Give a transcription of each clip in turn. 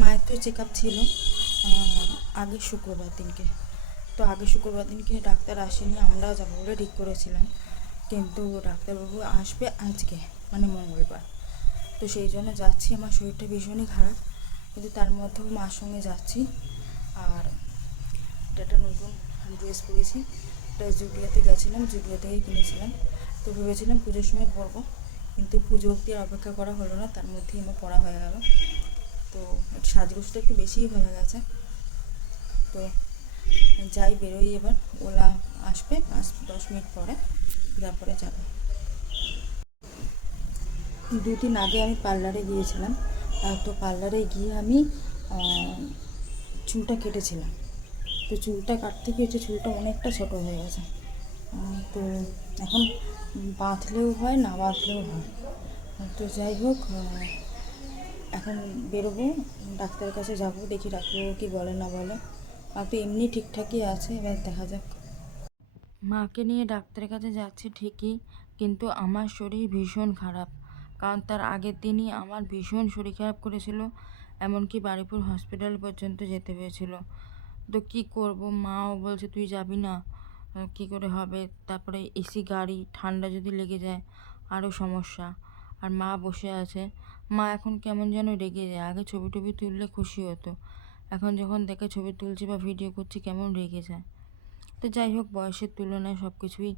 মায়ের তো check up ছিল আগের শুক্রবার দিনকে। তো আগের শুক্রবার দিনকে ডাক্তার আসেনি, আমরা যাবো বলে ঠিক করেছিলাম, কিন্তু ডাক্তারবাবু আসবে আজকে, মানে মঙ্গলবার। তো সেই জন্য যাচ্ছি। আমার শরীরটা ভীষণই খারাপ, কিন্তু তার মধ্যেও মার সঙ্গে যাচ্ছি। আর একটা নতুন ড্রেস পরেছি, এটা জুডিওতে গেছিলাম, জুডিও থেকে কিনেছিলাম। তো ভেবেছিলাম পুজোর সময় পরবো, কিন্তু পুজো অবধি আর অপেক্ষা করা হলো না, তার মধ্যেই আমার পড়া হয়ে গেল। তো সাজগোজটা একটু বেশিই হয়ে গেছে। তো যাই, বেরোই এবার। ওলা আসবে 5-10 মিনিট পরে, তারপরে যাবে। 2 দিন আগে আমি পার্লারে গিয়েছিলাম। তো পার্লারে গিয়ে আমি চুলটা কেটেছিলাম। তো চুলটা কাটতে গিয়েছে, চুলটা অনেকটা ছোটো হয়ে গেছে। তো এখন বাঁধলেও হয়, না বাঁধলেও হয়। তো যাই হোক, এখন বেরোবো, ডাক্তারের কাছে যাব, দেখি ডাক্তারবাবু কী বলে না বলে। আর তো এমনি ঠিকঠাকই আছে, এবার দেখা যাক। মাকে নিয়ে ডাক্তারের কাছে যাচ্ছি ঠিকই, কিন্তু আমার শরীর ভীষণ খারাপ। কারণ তার আগের দিনই আমার ভীষণ শরীর খারাপ করেছিল, এমনকি বারুইপুর হসপিটাল পর্যন্ত যেতে হয়েছিল। তো কী করব, মাও বলছে তুই যাবি না, কী করে হবে। তারপরে এসি গাড়ি, ঠান্ডা যদি লেগে যায় আরও সমস্যা। আর মা বসে আছে, মা এখন কেমন যেন রেগে যায়। আগে ছবি টবি তুললে খুশি হতো, এখন যখন দেখে ছবি তুলছি বা ভিডিও করছি কেমন রেগে যায়। তো যাই হোক, বয়সের তুলনায় সব কিছুই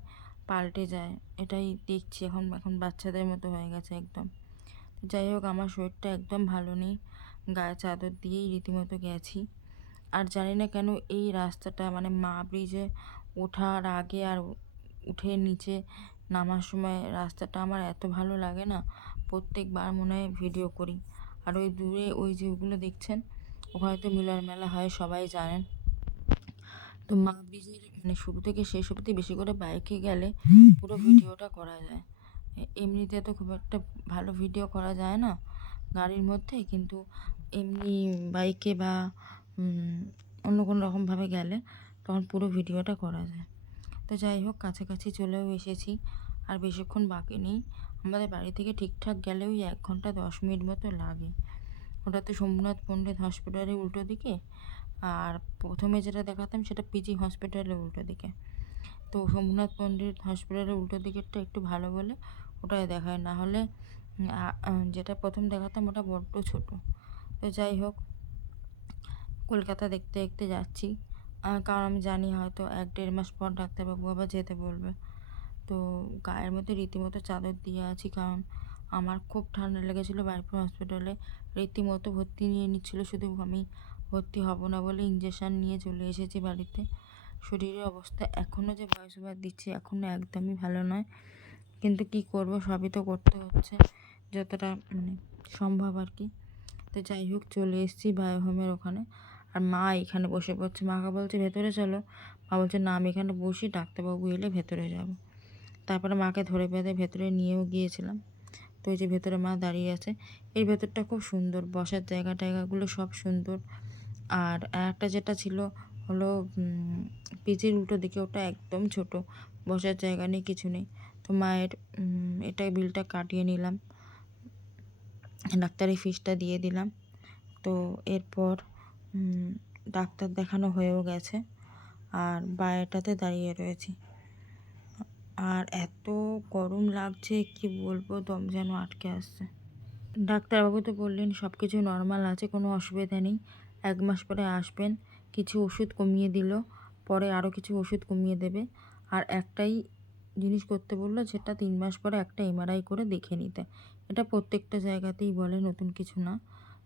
পাল্টে যায়, এটাই দেখছি। এখন এখন বাচ্চাদের মতো হয়ে গেছে একদম। যাই হোক, আমার শরীরটা একদম ভালো নেই, গায়ে চাদর দিয়েই রীতিমতো গেছি। আর জানি না কেন এই রাস্তাটা, মানে মা ব্রিজে ওঠার আগে আর উঠে নিচে নামার সময় রাস্তাটা আমার এত ভালো লাগে না, প্রত্যেকবার মনে হয় ভিডিও করি। আর ওই দূরে ওই যে ওগুলো দেখছেন, ওখানে তো মিলন মেলা হয়, সবাই জানেন। তো মা ব্রিজের মানে শুরু থেকে শেষ অবধি বেশি করে বাইকে গেলে পুরো ভিডিওটা করা যায়। এমনিতে তো খুব একটা ভালো ভিডিও করা যায় না গাড়ির মধ্যে, কিন্তু এমনি বাইকে বা অন্য কোনো রকমভাবে গেলে তখন পুরো ভিডিওটা করা যায়। তো যাই হোক, কাছাকাছি চলেও এসেছি, আর বেশিক্ষণ বাকি নেই। আমাদের বাড়ি থেকে ঠিকঠাক গেলেও 1 ঘন্টা 10 মিনিট মতো লাগে। ওটা তো সোমনাথ পণ্ডিত হসপিটালের উল্টো দিকে, আর প্রথমে যেটা দেখাতাম সেটা পিজি হসপিটালের উল্টো দিকে। তো সোমনাথ পণ্ডিত হসপিটালের উল্টো দিকেরটা একটু ভালো বলে ওটাই দেখায়, না হলে যেটা প্রথম দেখাতাম ওটা বড্ড ছোট। তো যাই হোক, কলকাতা দেখতে দেখতে যাচ্ছি, কারণ আমি জানি হয়তো 1-1.5 মাস পর ডাক্তারবাবু আবার যেতে বলবে। তো গায়ের মধ্যে রীতিমতো চাদর দিয়ে আছি, কারণ আমার খুব ঠান্ডা লেগেছিলো বারুইপুর হসপিটালে। রীতিমতো ভর্তি নিয়ে নিচ্ছিল, শুধু আমি ভর্তি হব না বলে ইঞ্জেকশান নিয়ে চলে এসেছি বাড়িতে। শরীরের অবস্থা এখনও যে ভয়েস ওভার দিচ্ছি, এখনও একদমই ভালো নয়, কিন্তু কি করব, সবই তো করতে হচ্ছে যতটা মানে সম্ভব আর কি। তো যাই হোক, চলে এসেছি বায়োহোমের ওখানে। আর মা এখানে বসে পড়ছে, মাকে বলছে ভেতরে চলো, মা বলছে না আমি এখানে বসি, ডাক্তারবাবু এলে ভেতরে যাব। তারপরে মাকে ধরে বেঁধে ভেতরে নিয়েও গিয়েছিলাম। তো এই যে ভেতরে মা দাঁড়িয়ে আছে। এই ভেতরটা খুব সুন্দর, বসার জায়গা টায়গাগুলো সব সুন্দর। আর একটা যেটা ছিল হলো পিজির উল্টো দিকে, ওটা একদম ছোট, বসার জায়গা নেই, কিছু নেই। তো মায়ের এটা বিলটা কাটিয়ে নিলাম, ডাক্তারের ফিসটা দিয়ে দিলাম। তো এরপর ডাক্তার দেখানো হয়েও গেছে, আর বাইরেটাতে দাঁড়িয়ে রয়েছি। আর এত গরম লাগছে কি বলবো, দম যেন আটকে আসছে। ডাক্তারবাবু তো বললেন সব কিছু নর্মাল আছে, কোনো অসুবিধা নেই, 1 মাস পরে আসবেন। কিছু ওষুধ কমিয়ে দিল, পরে আরও কিছু ওষুধ কমিয়ে দেবে। আর একটাই জিনিস করতে বললো, যেটা 3 মাস পরে একটা এমআরআই করে দেখে নিতে। এটা প্রত্যেকটা জায়গাতেই বলে, নতুন কিছু না।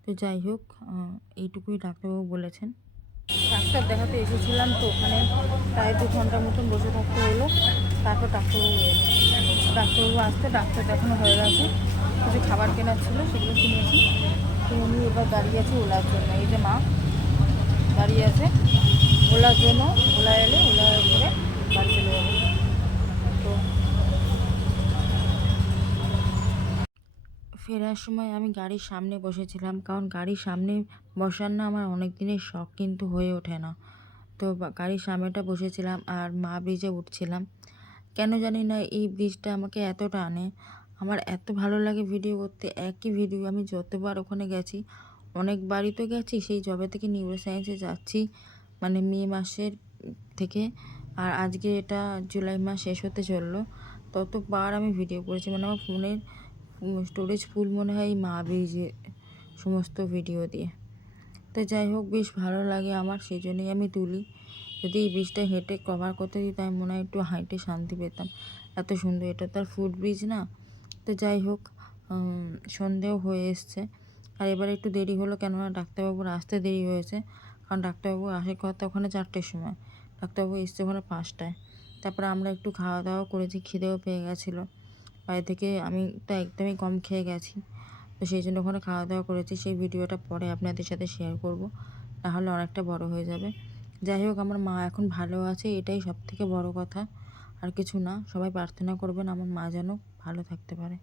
তো যাই হোক, এইটুকুই ডাক্তারবাবু বলেছেন। ডাক্তার দেখাতে এসেছিলাম, তো ওখানে প্রায় 2 ঘন্টা মতন বসে থাকতে হলো। তারপর ডাক্তারবাবু এলো। ডাক্তারবাবু আসতে ডাক্তার দেখানো হয়ে গেছে, কিছু খাবার কেনার ছিল সেগুলো কিনেছি। কিনে নিয়ে এবার দাঁড়িয়ে আছি ওলার জন্য। এই যে মা দাঁড়িয়ে আছে ওলার জন্য, ওলা এলে ওলা করে বাড়ি চলে যাবো। তো ফেরার সময় আমি গাড়ির সামনে বসেছিলাম, কারণ গাড়ির সামনে বসার না আমার অনেক দিনের শখ, কিন্তু হয়ে ওঠে না। তো গাড়ির সামনেটা বসেছিলাম আর মা ব্রিজে উঠছিলাম। কেন জানি না এই ব্রিজটা আমাকে এত টানে, আমার এত ভালো লাগে ভিডিও করতে। একই ভিডিও আমি যতবার ওখানে গেছি অনেকবারই তো গেছি, সেই যবে থেকে নিউরো সায়েন্সে যাচ্ছি, মানে মে মাসের থেকে, আর আজকে এটা জুলাই মাস শেষ হতে চললো, ততবার আমি ভিডিও করেছি, মানে আমার ফোনের স্টোরেজ ফুল মনে হয় এই মা ব্রিজে সমস্ত ভিডিও দিয়ে। তো যাই হোক, বেশ ভালো লাগে আমার, সেই জন্যই আমি তুলি। যদি এই ব্রিজটা হেঁটে কভার করতে দিতাম, আমি মনে হয় একটু হাঁটে শান্তি পেতাম, এত সুন্দর। এটা তো আর ফুট ব্রিজ না। তো যাই হোক, সন্ধেও হয়ে এসছে, আর এবার একটু দেরি হলো, কেননা ডাক্তারবাবুর আসতে দেরি হয়েছে, কারণ ডাক্তারবাবু আসে কথা ওখানে 4টের সময়, ডাক্তারবাবু এসছে ওখানে 5টায়। তারপরে আমরা একটু খাওয়া দাওয়া করেছি, খিদেও পেয়ে গেছিলো বাড়ি থেকে, আমি তো একদমই কম খেয়ে গেছি, তো সেই জন্য ওখানে খাওয়া দাওয়া করেছি। সেই ভিডিওটা পরে আপনাদের সাথে শেয়ার করব, নাহলে অনেকটা বড় হয়ে যাবে। যাই হোক, আমার মা এখন ভালো আছে, এটাই সবথেকে বড় কথা, আর কিছু না। সবাই প্রার্থনা করবেন আমার মা যেন ভালো থাকতে পারে।